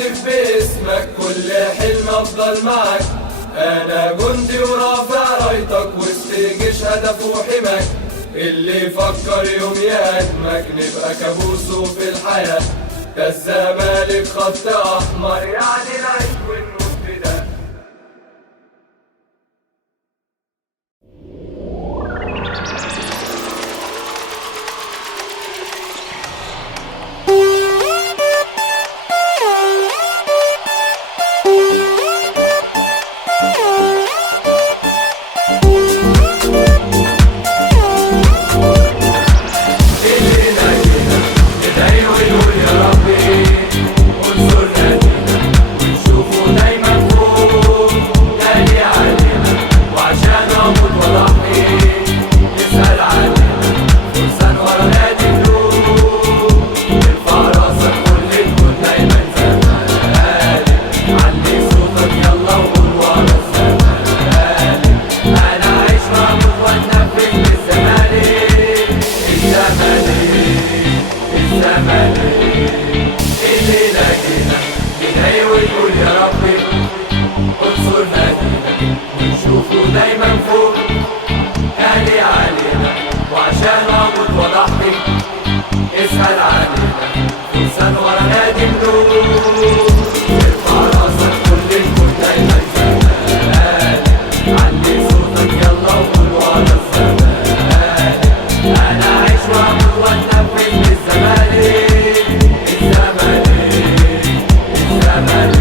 اهتف باسمك، كل حلم افضل معك. انا جندي ورافع رايتك وسط جيش هدفه حماك. اللي يفكر يوم يهاجمك نبقى كابوسه في الحياة. ده الزمالك خط احمر يعني نعيش ونموت بده. دايما فوق غالي علينا، وعشان اموت واضحي اسأل علينا. فرسان ورا نادي ملوك، ارفع راسك كل الكون دايما زمان. علي صوتك يلا وقول ورا الزمان. انا اعيش واموت واتنفس بالزمالك. الزمالك الزمالك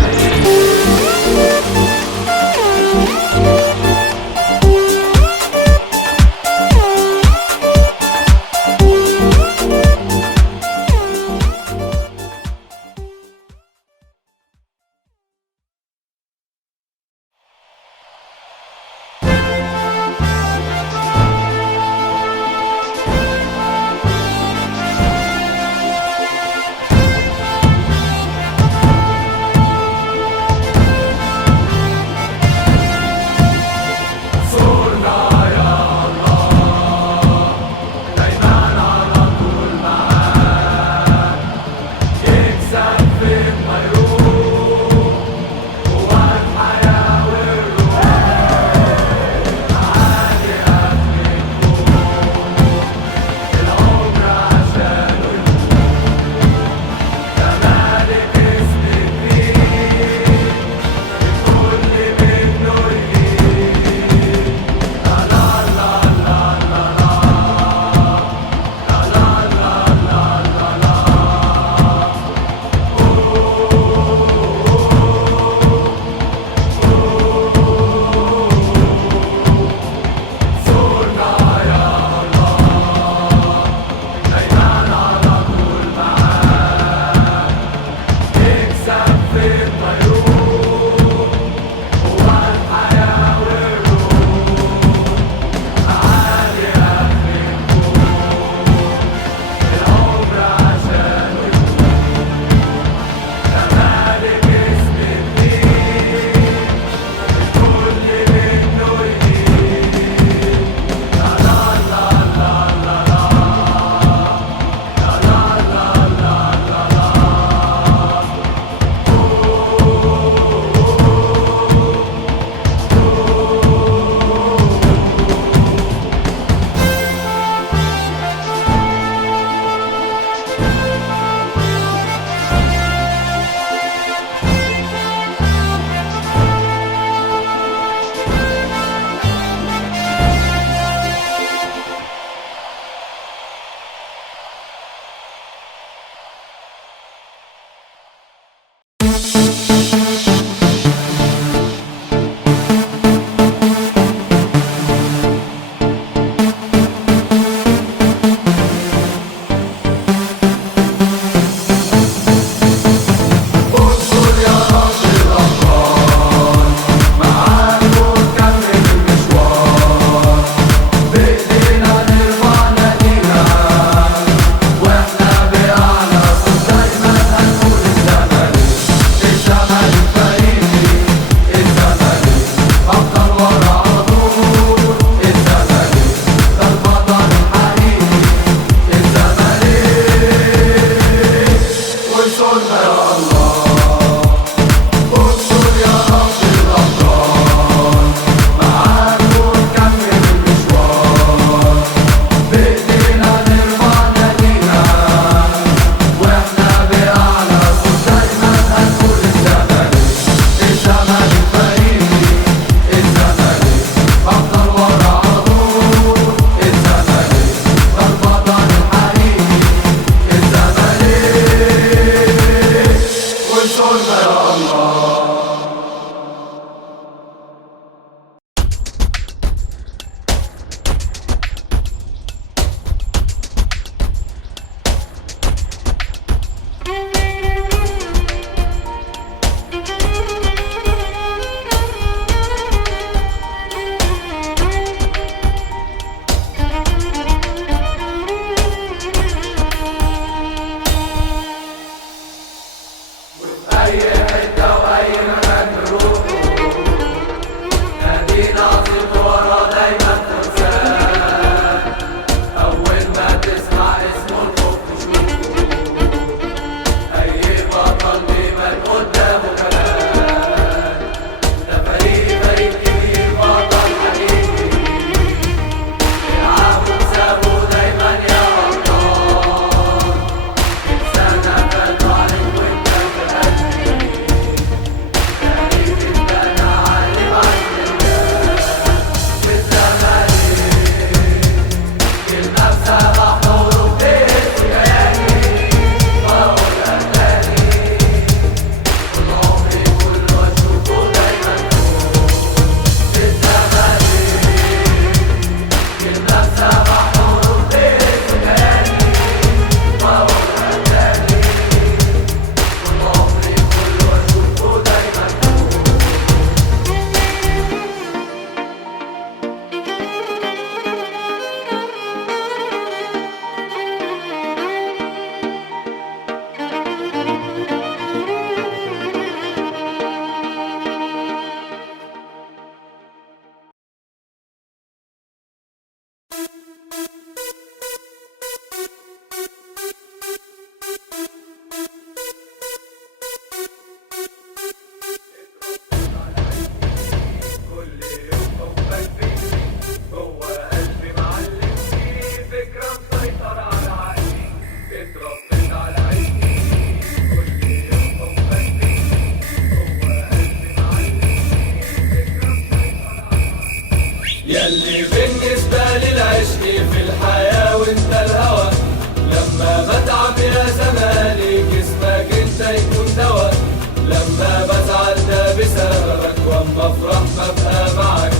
بفرح ببقى معاك،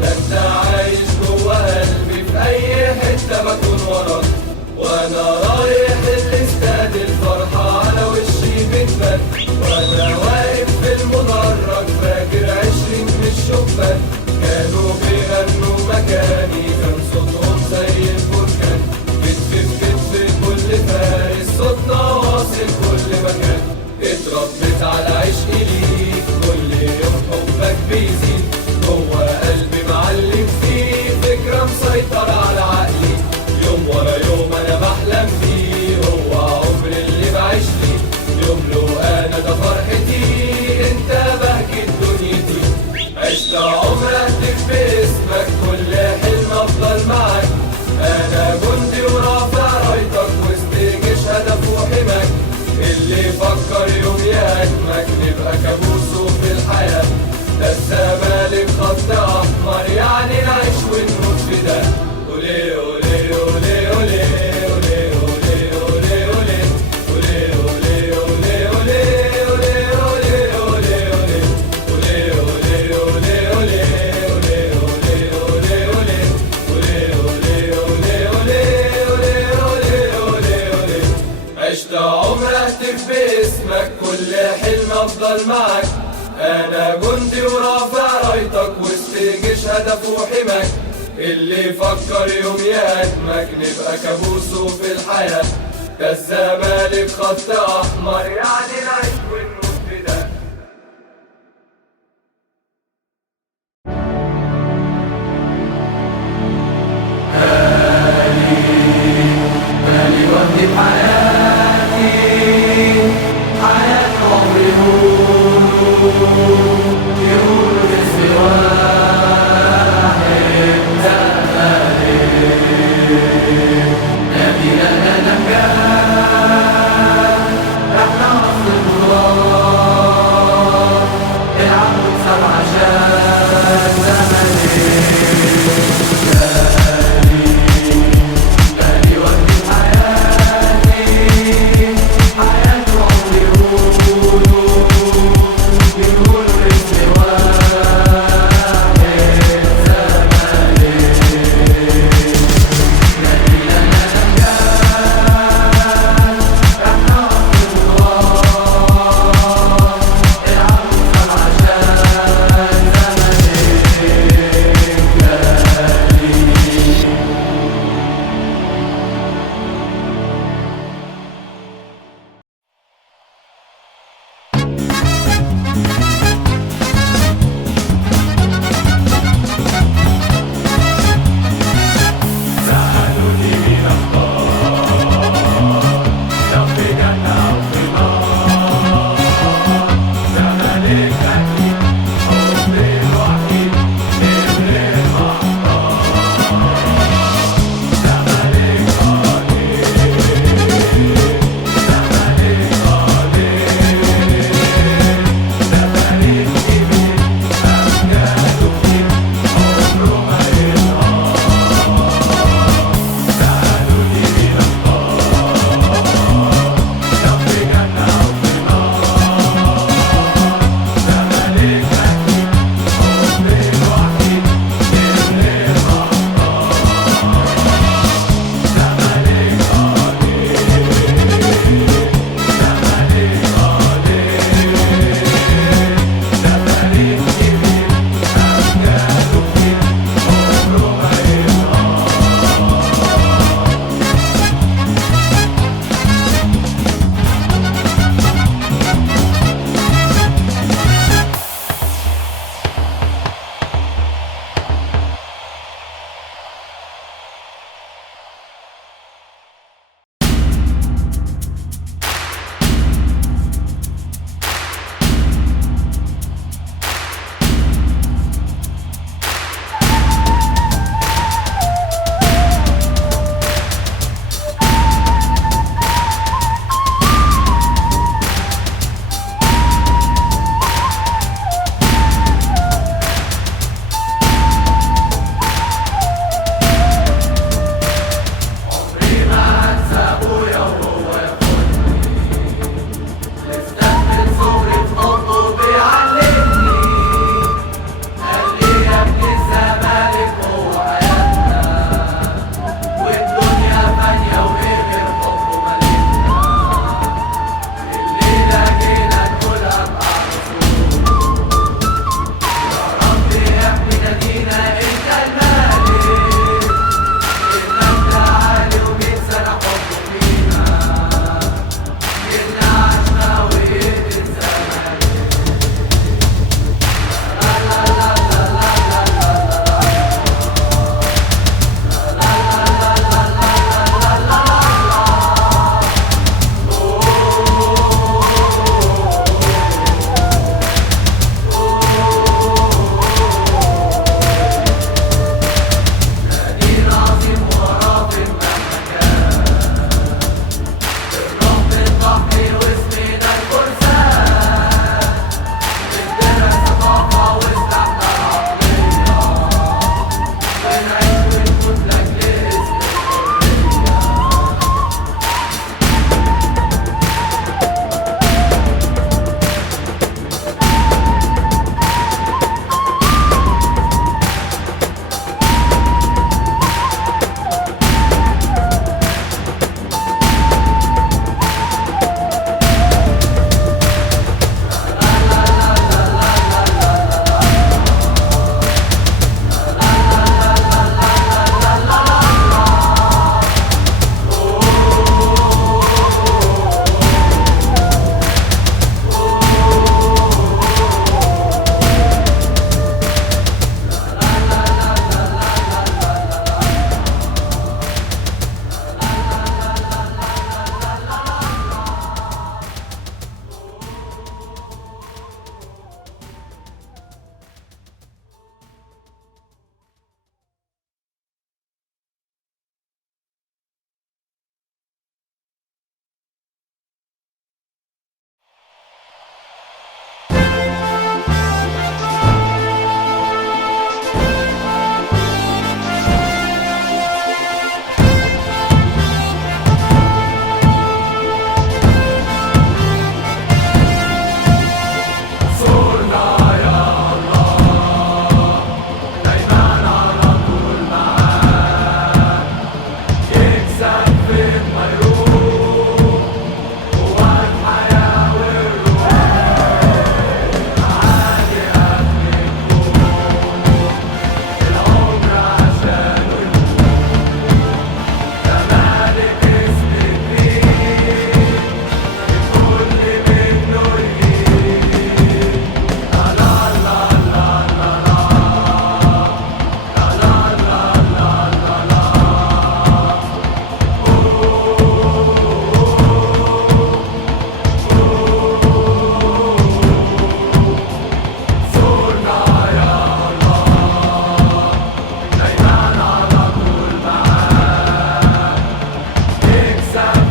ده انت عايش جوا قلبي في اي حتة بكون وراك. وانا رايح الاستاد الفرحة على وشي بتبان، وانا واقف في المدرج فاكر 20 من الشباك كانوا بيغنوا مكاني، كان صوتهم زي البركان، كتف في كتف كل فارس صوتنا واصل كل مكان. اتربيت على عشق ليك كل يوم حبك بيزيد، جوا قلبي معلم فيه فكرة مسيطرة على عقلي، يوم ورا يوم انا بحلم بيه، هو عمر اللي بعيش ليه، يوم له انا ده فرحتي، انت بهجة دنيتي. عشت عمر اهتف باسمك كل حلم افضل معاك، انا جندي ورافع رايتك وسط جيش هدفه حماك، اللي فكر يوم يهاجمك نبقى كابوسه في الحياة، ده الزمالك خط احمر يعني نعيش ونموت في ده. أولي أولي أولي أولي أولي أولي أولي أولي أولي أولي أولي أولي أولي أولي أولي أولي. عشت عمر اهتف باسمك كل حلم افضل معاك، انا جندي ورافع رايتك وسط جيش هدفه حماك، اللي فكر يوم يهاجمك نبقى كابوسه في الحياة، ده الزمالك خط احمر يعني نعيش ونموت في ده. مالي وحدي بحياتي، حياة عمري يقولوا باسمي واحد زمالك، نادي لنا نجاح، احنا اصل البطولات، العب واكسب عشان زمالك. مالي وحدي بحياتي، حياة عمري يقولوا